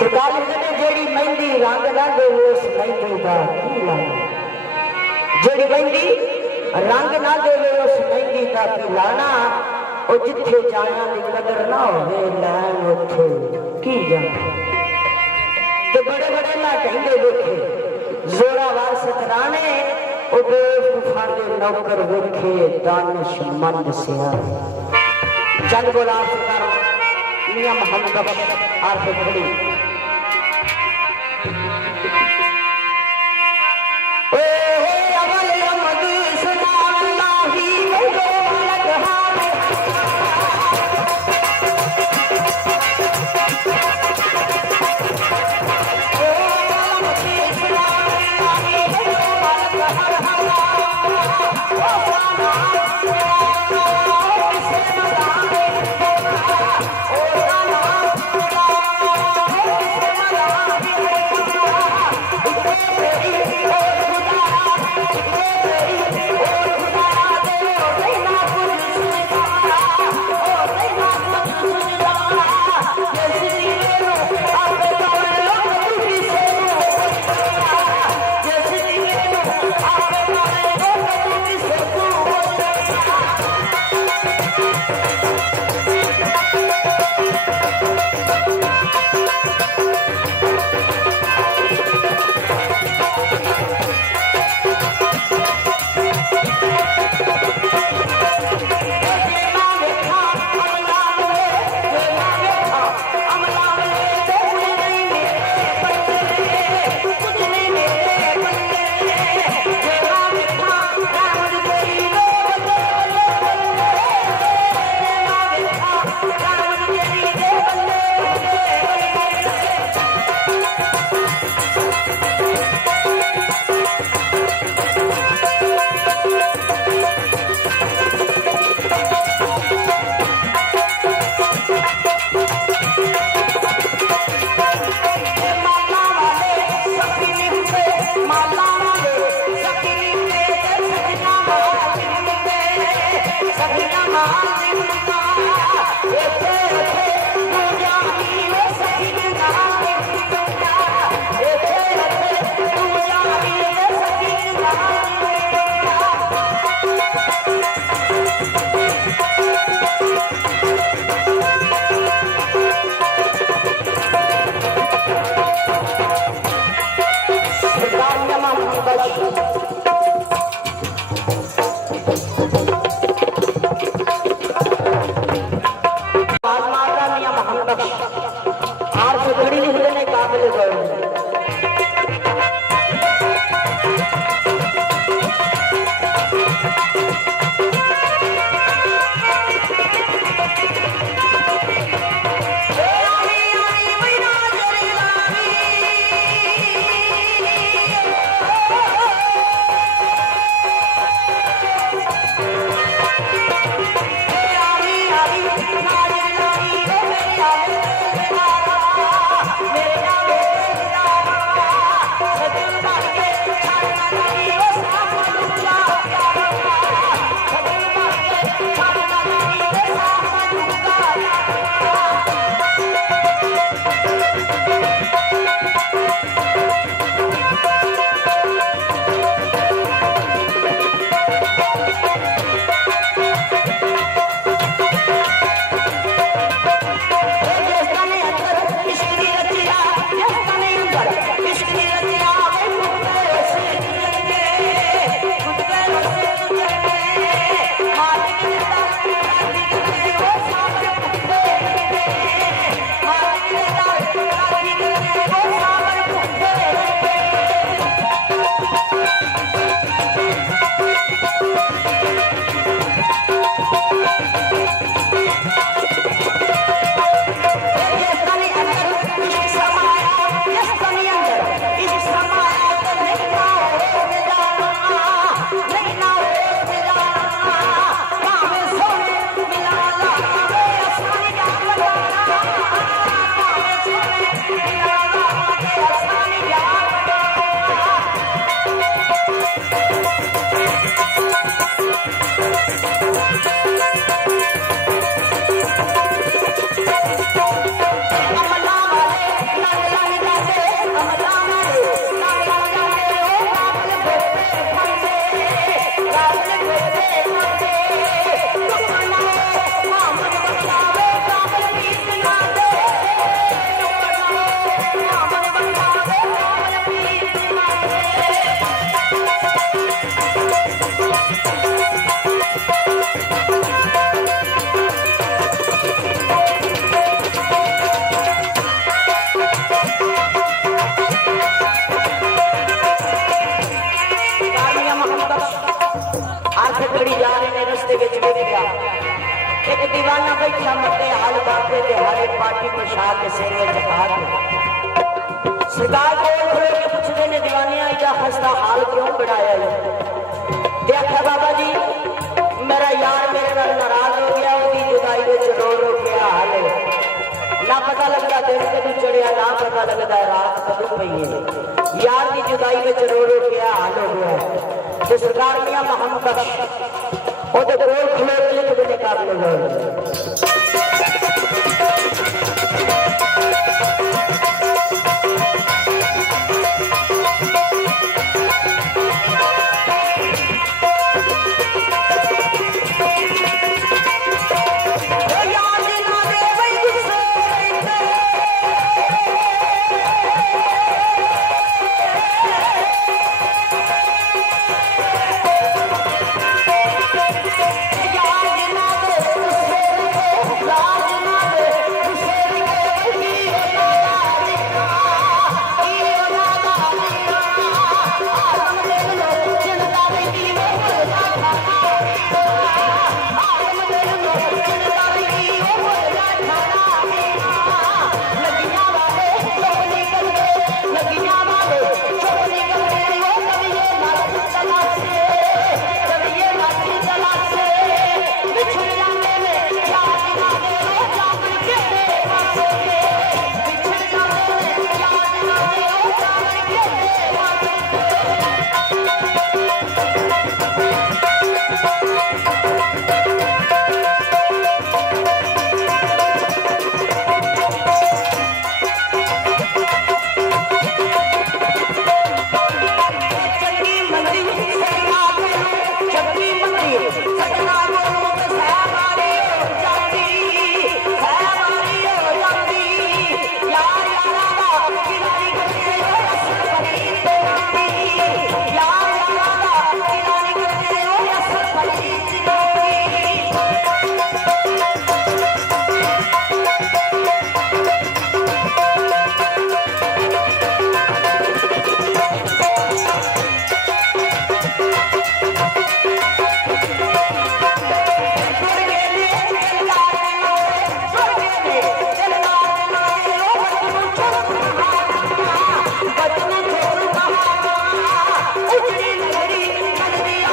सरकार ने जेड़ी मेहंदी रंग ना दे उस मेहंदी का की लाना, जेड़ी मेहंदी रंग ना दे उस मेहंदी का की लाना। और जिथे जाया की कदर ना हो लैन उथे की जाना। तो बड़े बड़े ना कहते देखे जोरावर सतराने बेवकूफा के नौकर वेखे दानिश मंद सियारे। चल गुलाब सरकार नियम हम आर्थ खड़ी एक दीवाना बैठा मते हाल बापे ते हरे पार्टी पोशाक सिर विच हाथ सरकार को खड़े के पूछदे ने दीवाने आया हंसदा हाल क्यों बढ़ाया है ते आखा बाबा जी मेरा यार मेरे नाल नाराज हो गया ओदी जुदाई विच रो रो के हाल है ना पता लगदा दिन कदों चढ़िया ना पता लगदा रात कदों पई है यार दी जुदाई विच रो रो के हाल हो गया ते सरकार मियां मोहम्मद ओदे कोल खड़े के लिखदे ने काबिल हो